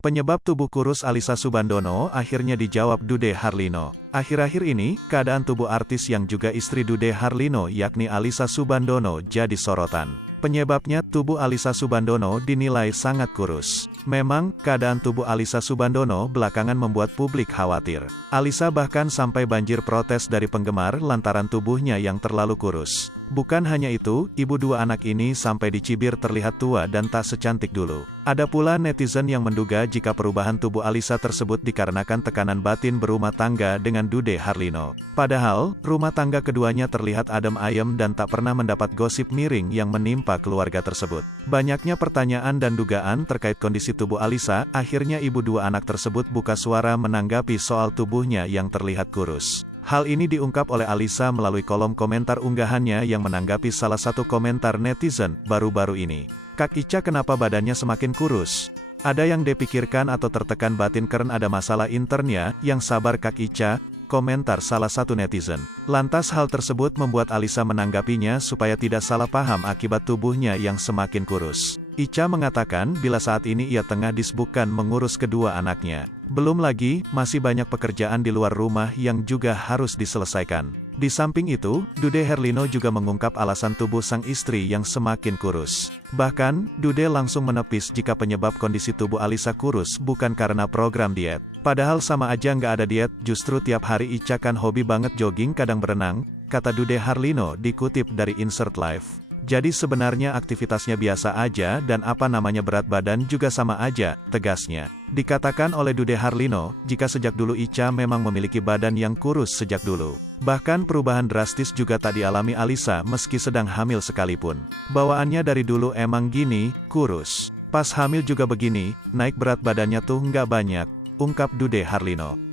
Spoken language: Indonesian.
Penyebab tubuh kurus Alyssa Soebandono akhirnya dijawab Dude Harlino. Akhir-akhir ini, keadaan tubuh artis yang juga istri Dude Harlino yakni Alyssa Soebandono jadi sorotan. Penyebabnya tubuh Alyssa Soebandono dinilai sangat kurus. Memang, keadaan tubuh Alyssa Soebandono belakangan membuat publik khawatir. Alyssa bahkan sampai banjir protes dari penggemar lantaran tubuhnya yang terlalu kurus. Bukan hanya itu, ibu dua anak ini sampai dicibir terlihat tua dan tak secantik dulu. Ada pula netizen yang menduga jika perubahan tubuh Alyssa tersebut dikarenakan tekanan batin berumah tangga dengan Dude Harlino. Padahal, rumah tangga keduanya terlihat adem ayem dan tak pernah mendapat gosip miring yang menimpa keluarga tersebut. Banyaknya pertanyaan dan dugaan terkait kondisi tubuh Alyssa, akhirnya ibu dua anak tersebut buka suara menanggapi soal tubuhnya yang terlihat kurus. Hal ini diungkap oleh Alyssa melalui kolom komentar unggahannya yang menanggapi salah satu komentar netizen baru-baru ini. Kak Ica kenapa badannya semakin kurus? Ada yang dipikirkan atau tertekan batin karena ada masalah internnya, yang sabar Kak Ica, komentar salah satu netizen. Lantas hal tersebut membuat Alyssa menanggapinya supaya tidak salah paham akibat tubuhnya yang semakin kurus. Ica mengatakan bila saat ini ia tengah disibukkan mengurus kedua anaknya. Belum lagi, masih banyak pekerjaan di luar rumah yang juga harus diselesaikan. Di samping itu, Dude Harlino juga mengungkap alasan tubuh sang istri yang semakin kurus. Bahkan, Dude langsung menepis jika penyebab kondisi tubuh Alyssa kurus bukan karena program diet. Padahal sama aja nggak ada diet, justru tiap hari Ica kan hobi banget jogging kadang berenang, kata Dude Harlino dikutip dari Insert Live. Jadi sebenarnya aktivitasnya biasa aja dan apa namanya berat badan juga sama aja, tegasnya. Dikatakan oleh Dude Harlino, jika sejak dulu Ica memang memiliki badan yang kurus sejak dulu. Bahkan perubahan drastis juga tak dialami Alyssa meski sedang hamil sekalipun. Bawaannya dari dulu emang gini, kurus. Pas hamil juga begini, naik berat badannya tuh nggak banyak, ungkap Dude Harlino.